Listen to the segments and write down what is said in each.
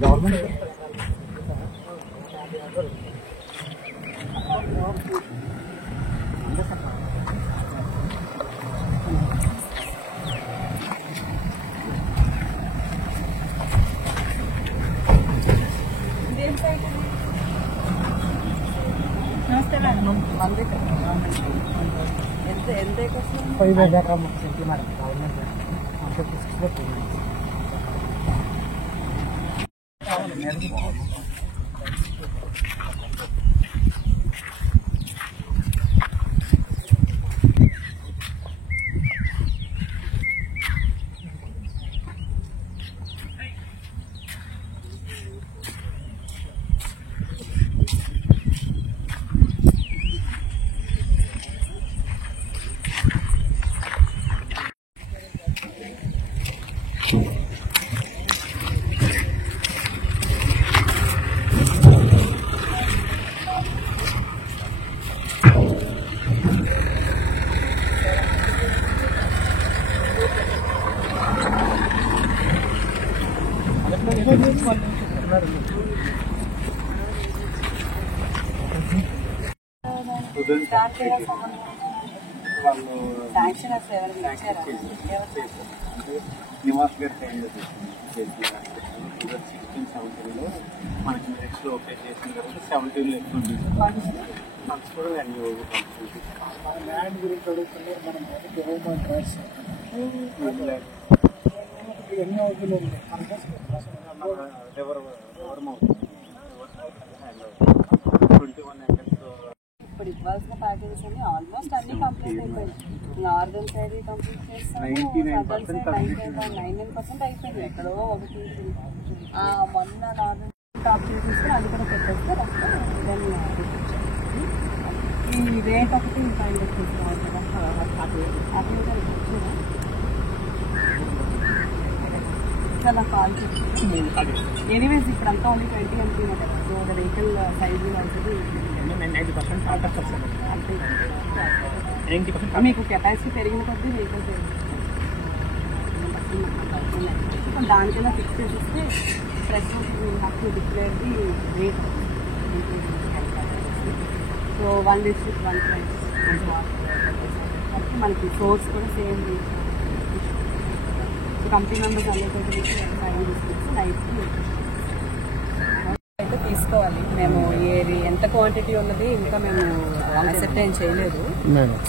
Government నమస్తే madam. ఎంత 5 దాకా సెంటీ మేడం గవర్నమెంట్ నివాస్ గారి టైంలో చేసిన 16-17లో మనకి నెక్స్ట్లో ఓకే చేసిన తర్వాత 17లో ఎక్కువ ఫండ్స్ కూడా ల్యాండ్ గురించి అడుగుతున్నారు. మనం గవర్నమెంట్ రైట్స్ ఎన్ని అవుతుంది ఇప్పుడు ఇవ్వాల్సిన ప్యాకేజెస్ అన్ని ఆల్మోస్ట్ అన్ని కంప్లీట్ అయిపోయింది. నార్దర్న్ సైడ్ కంప్లీట్ చేస్తాము, 99% అయిపోయింది. ఎక్కడో ఒకటి మొన్న నార్దర్న్ టాప్ చేసేస్తే అది కూడా పెట్టేస్తే ఈ రేట్ ఒకటి ఫైండ్ చేసుకోవాలి కదా. అది కూడా వచ్చిందా చాలా కాల్ చేస్తుంది. ఎనీవేస్ ఇప్పుడు అంతా ఓన్లీ 20 MT కదా. సో ఒక వెహికల్ సైజ్ అవుతుంది. 90% అంటే మీకు కెపాసిటీ పెరిగిన కొద్దీ వెహికల్ పెరుగుతుంది. దానికైనా ఫిక్స్ చేసేస్తే ఫ్రెష్ నాకు declare the rate. So 1:1 price మనకి సోర్స్ కూడా సేమ్ రేట్. కంపెనీ మెంబర్స్ అందరికీ అయితే తీసుకోవాలి. మేము ఏది ఎంత క్వాంటిటీ ఉన్నది ఇంకా మేము అసెప్టైన్ చేయలేదు.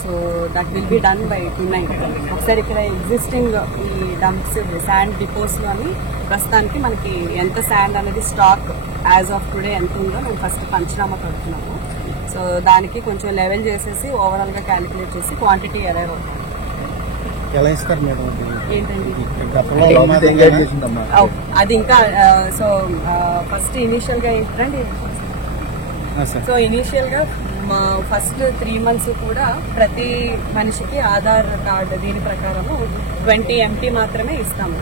So that will be done by tonight. ఒకసారి ఇక్కడ ఎగ్జిస్టింగ్ ఈ డంప్స్ శాండ్ డిపోస్ లోని ప్రస్తుతానికి మనకి ఎంత శాండ్ అనేది స్టాక్ యాజ్ ఆఫ్ టుడే ఎంత ఉందో మేము ఫస్ట్ పంచనామా కడుతున్నాము. సో దానికి కొంచెం లెవెల్ చేసేసి ఓవరాల్ గా క్యాలిక్యులేట్ చేసి క్వాంటిటీ అరైవ్ అవుతాం. ఎలా ఇస్తారు మేడం? ఏంటండి అది ఇంకా సో ఫస్ట్ ఇనీషియల్ గా ఏంటంటే సో ఇనీషియల్ గా ఫస్ట్ 3 months కూడా ప్రతి మనిషికి ఆధార్ కార్డు దీని ప్రకారము 20 MT మాత్రమే ఇస్తాము.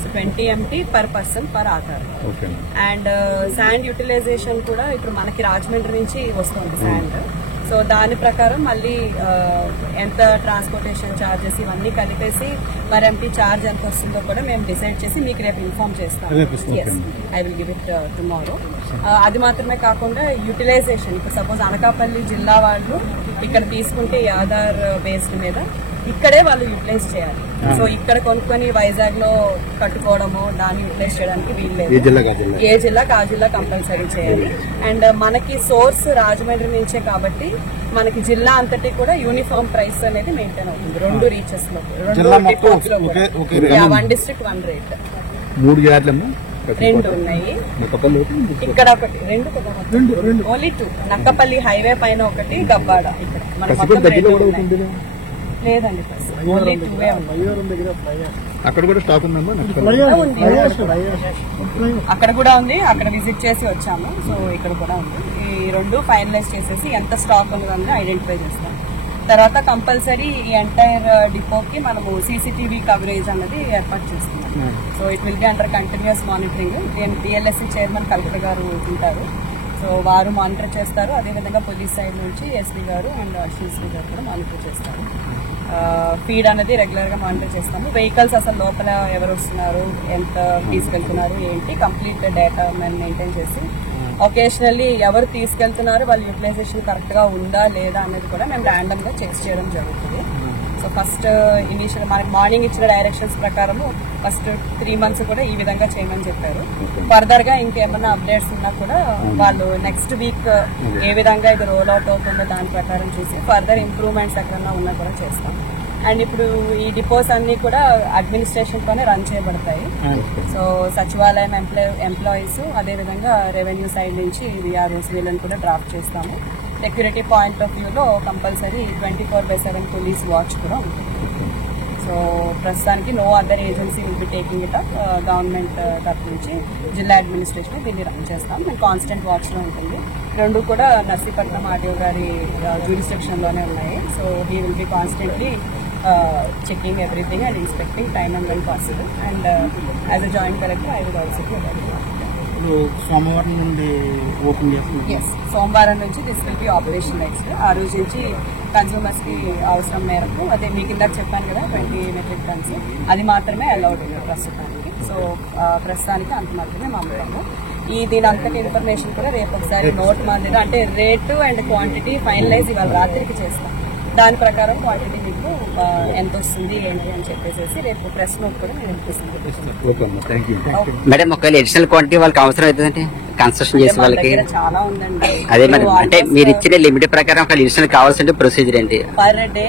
So 20 MT per person per Aadhaar. And sand utilization కూడా ఇప్పుడు మనకి రాజమండ్రి నుంచి వస్తుంది శాండ్. సో దాని ప్రకారం మళ్ళీ ఎంత ట్రాన్స్పోర్టేషన్ ఛార్జెస్ ఇవన్నీ కలిపేసి మరి ఎంపీ ఛార్జ్ ఎంత వస్తుందో కూడా మేము డిసైడ్ చేసి మీకు రేపు ఇన్ఫార్మ్ చేస్తాం. I will give it tomorrow. అది మాత్రమే కాకుండా యూటిలైజేషన్ ఇప్పుడు సపోజ్ అనకాపల్లి జిల్లా వాళ్ళు ఇక్కడ తీసుకుంటే ఈ ఆధార్ బేస్డ్ మీద ఇక్కడే వాళ్ళు యూటిలైజ్ చేయాలి. సో ఇక్కడ కొనుక్కొని వైజాగ్ లో కట్టుకోవడము దాన్ని యూటిలైజ్ చేయడానికి వీల్లేదు. ఏ జిల్లాకి ఆ జిల్లా కంపల్సరీ చేయాలి. అండ్ మనకి సోర్స్ రాజమండ్రి నుంచే కాబట్టి మనకి జిల్లా అంతటి కూడా యూనిఫామ్ ప్రైస్ అనేది మెయింటైన్ అవుతుంది. 2 రీచెస్ లో 1 district 1 rate. 3 యార్డ్లు 2 ఉన్నాయి. ఇక్కడ ఒకటి 2 ఓన్లీ 2. నక్కపల్లి హైవే పైన ఒకటి, గబ్బాడ ఇక్కడ మనకి లేదండి. ఓన్లీ 2 అక్కడ కూడా స్టాక్ ఉందమ్మా? అక్కడ కూడా ఉంది. అక్కడ విజిట్ చేసి వచ్చాము. సో ఇక్కడ కూడా ఉంది. ఈ 2 ఫైనలైజ్ చేసేసి ఎంత స్టాక్ ఉన్నదని ఐడెంటిఫై చేస్తాం. తర్వాత కంపల్సరీ ఈ ఎంటైర్ డిపోకి మనము CCTV కవరేజ్ అన్నది ఏర్పాటు చేస్తున్నాం. So it will be under continuous monitoring. DLSC chairman collector గారు ఉంటారు. సో వారు మానిటర్ చేస్తారు. అదేవిధంగా పోలీస్ సైడ్ నుంచి ఎస్పీ గారు అండ్ సిఎస్పీ గారు కూడా మానిటర్ చేస్తారు. ఫీడ్ అనేది రెగ్యులర్గా మానిటర్ చేస్తాము. వెహికల్స్ అసలు లోపల ఎవరు వస్తున్నారు, ఎంత తీసుకెళ్తున్నారు, ఏంటి కంప్లీట్ డేటా మేము మెయింటైన్ చేసి ఒకేషనల్లీ ఎవరు తీసుకెళ్తున్నారు, వాళ్ళ యూటిలైజేషన్ కరెక్ట్గా ఉందా లేదా అనేది కూడా మేము ర్యాండమ్గా చెక్ చేయడం జరుగుతుంది. సో ఫస్ట్ ఇనీషియల్ మనకి మార్నింగ్ ఇచ్చిన డైరెక్షన్స్ ప్రకారము ఫస్ట్ 3 months కూడా ఈ విధంగా చేయమని చెప్పారు. ఫర్దర్గా ఇంకేమైనా అప్డేట్స్ ఉన్నా కూడా వాళ్ళు నెక్స్ట్ వీక్ ఏ విధంగా ఇది రోల్ అవుట్ అవుతుందో దాని ప్రకారం చూసి ఫర్దర్ ఇంప్రూవ్మెంట్స్ ఎక్కడన్నా ఉన్నా కూడా చేస్తాం. అండ్ ఇప్పుడు ఈ డిపోస్ అన్ని కూడా అడ్మినిస్ట్రేషన్తోనే రన్ చేయబడతాయి. సో సచివాలయం ఎంప్లాయీస్ అదేవిధంగా రెవెన్యూ సైడ్ నుంచి విఆర్ఓస్ వీళ్ళని కూడా డ్రాఫ్ట్ చేస్తాము. సెక్యూరిటీ పాయింట్ ఆఫ్ వ్యూలో కంపల్సరీ 24/7 పోలీస్ వాచ్ కూడా ఉంటుంది. సో ప్రస్తుతానికి no other agency will be taking it up. Government తరఫు నుంచి జిల్లా అడ్మినిస్ట్రేషన్ దీన్ని రన్ చేస్తాం. మేము కాన్స్టెంట్ వాచ్లో ఉంటుంది. రెండు కూడా నర్సీపట్నం ఆర్డీఓ గారి జ్యూరిస్డిక్షన్లోనే ఉన్నాయి. So he will be constantly checking everything and inspecting time and when possible. And as a joint collector, I will also be available. సోమవారం నుండి ఓపెన్ చేస్తున్నాం. Yes, సోమవారం నుంచి దిస్ విల్ బి ఆపరేషనలైజ్డ్. ఆ రోజు నుంచి కన్స్యూమర్స్ కి అవసరం మేరకు అదే మీకు ఇందాక చెప్పాను కదా 20 metric tons అది మాత్రమే అలౌడ్ ఉంది ప్రస్తుతానికి. సో ప్రస్తుతానికి అంత మాత్రమే అమ్ముతాము. దీని అంతటి ఇన్ఫర్మేషన్ కూడా రేపు ఒకసారి నోట్ మాదిరి అంటే రేటు అండ్ క్వాంటిటీ ఫైనలైజ్ ఇవాళ రాత్రికి చేస్తాం. దాని ప్రకారం క్వాంటిటీ మీకు ఎంత వస్తుంది ఏంటి అని చెప్పేసి రేపు ప్రెస్ నోట్ కూడా నేను ఇప్పిస్తాను. మేడం ఒకవేళ అడిషనల్ క్వాంటిటీ వాళ్ళకి అవసరం అవుతుందంటే కన్స్ట్రక్షన్ చేసే వాళ్ళకి చాలా ఉందండి. అదే మేడం అంటే మీరు ఇచ్చిన లిమిట్ ప్రకారం ఒకవేళ అడిషనల్ కావాల్సిన ప్రొసీజర్ ఏంటి? Per day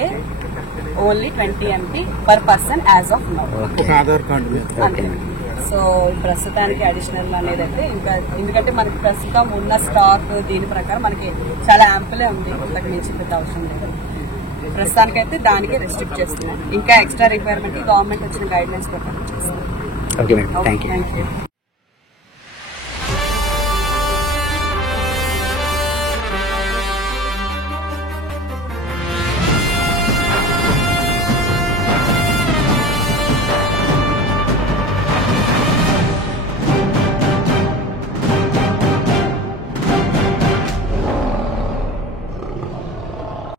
only 20 MT per person as of now. Aadhaar card అంతే. సో ప్రస్తుతానికి అడిషనల్ అనేది అయితే ఇంకా ఎందుకంటే మనకి ప్రస్తుతం ఉన్న స్టాక్ దీని ప్రకారం మనకి చాలా యాంపులే ఉంది. ఇంతకు మించి పెద్ద అవసరం లేదు. ప్రస్తుతానికైతే దానికే రెస్ట్రిక్ట్ చేస్తున్నాం. ఇంకా ఎక్స్ట్రా రిక్వైర్మెంట్ గవర్నమెంట్ వచ్చిన గైడ్ లైన్స్ ప్రకారం చేస్తున్నాం. Okay madam, thank you.